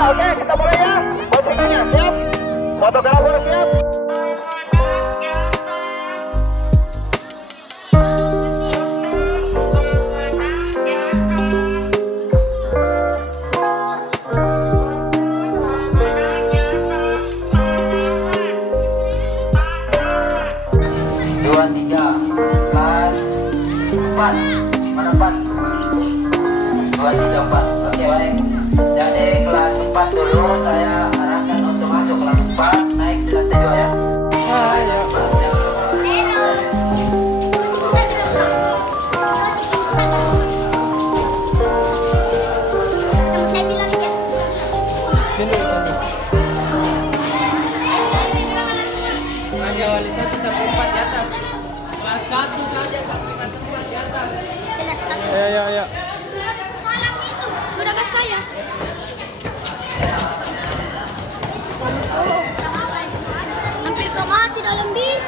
ya. Oke, kita mulai ya. Fotonya siap. Fotografer siap. Oke, baik. Jadi kelas 4 dulu saya arahkan untuk masuk kelas 4, naik di lantai 2 ya. Raja Wali 1 sampai 4 di atas. Kelas 1 saja sampai kelas 4 di atas. Ya. Sudah bahasa ya? Hampir kau mati dalam bis.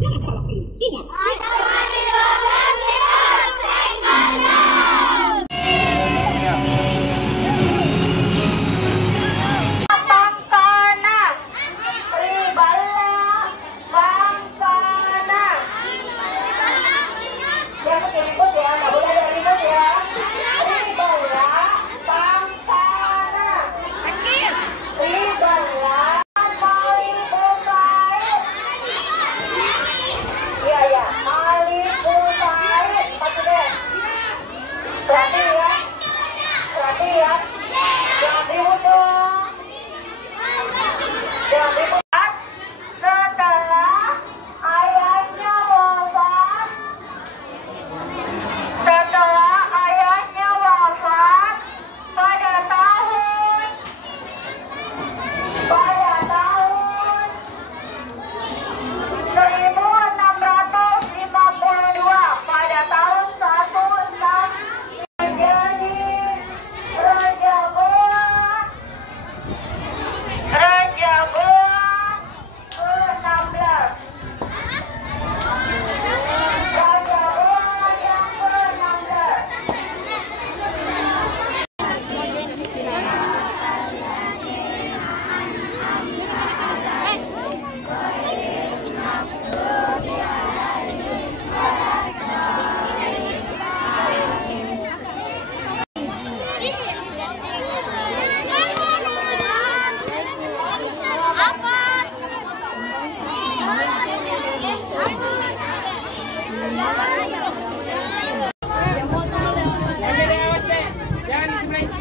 Jangan salah pilih. Ingat.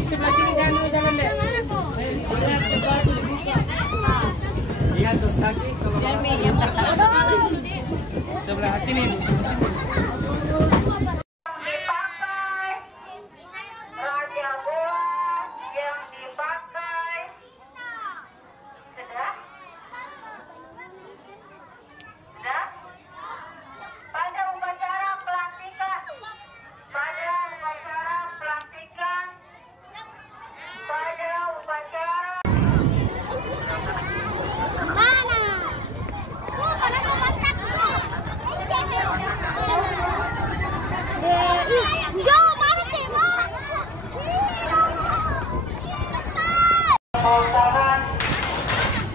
Sebelah sini jangan deh. Iya tuh sakit kalau sebelah sini.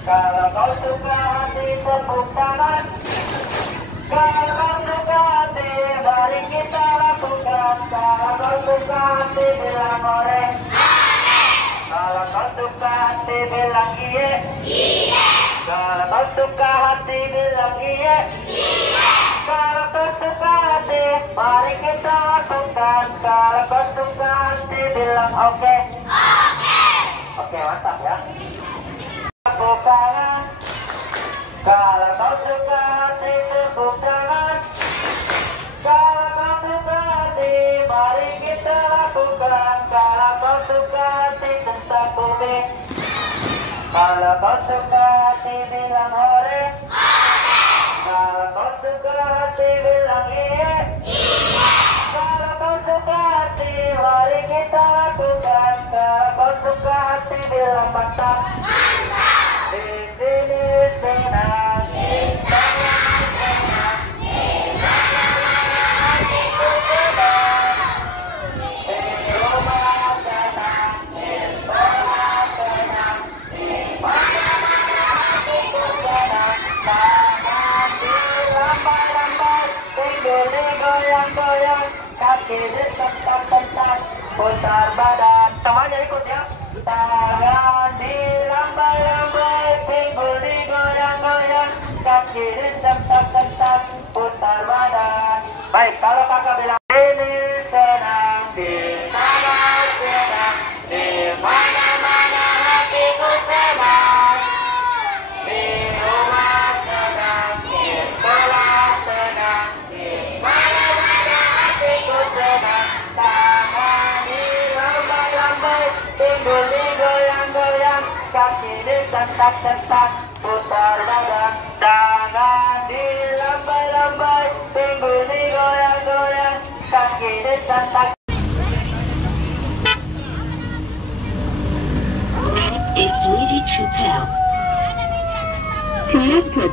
Kalau kau suka hati tepuk tangan, kalau kau suka hati mari kita lakukan. Kalau kau suka hati bilang ore, kalau kau suka hati bilang iye, kalau kau suka hati bilang iye, kalau kau suka hati mari kita lakukan. Kalau kau suka hati bilang oke. Oke, mantap ya. Tepuk tangan. Kalau kau suka hati tepuk tangan. Kalau kau suka hati mari kita lakukan. Kalau kau suka hati tentang bumi. Kalau kau suka hati bilang hore. Kalau kau suka hati bilang iya. Kalau kau suka hati mari kita lakukan. Kalau kau suka hati bilang mantap. Di sini senang, di sana senang, di mana-mana hatiku senang. Di rumah senang, di sekolah senang, di mana-mana hatiku senang. Tangan dilambai-lambai, pinggul digoyang-goyang, kaki ditentak-tentak, putar badan. Semuanya ikut ya. Tangan dilambai-lambai, pinggul digoyang-goyang, kaki ditentak-tentak, putar badan. Baik, kalau kakak bilang ini senang, di sana senang, di mana-mana hatiku senang. Di rumah senang, di sekolah senang, di mana-mana hatiku senang. Tangan dilambai-lambai, pinggul digoyang-goyang, kaki disentak-sentak, putar badan. Tangan dilambai-lambai, pinggul digoyang-goyang, kaki disentak. is ready to tell. Selected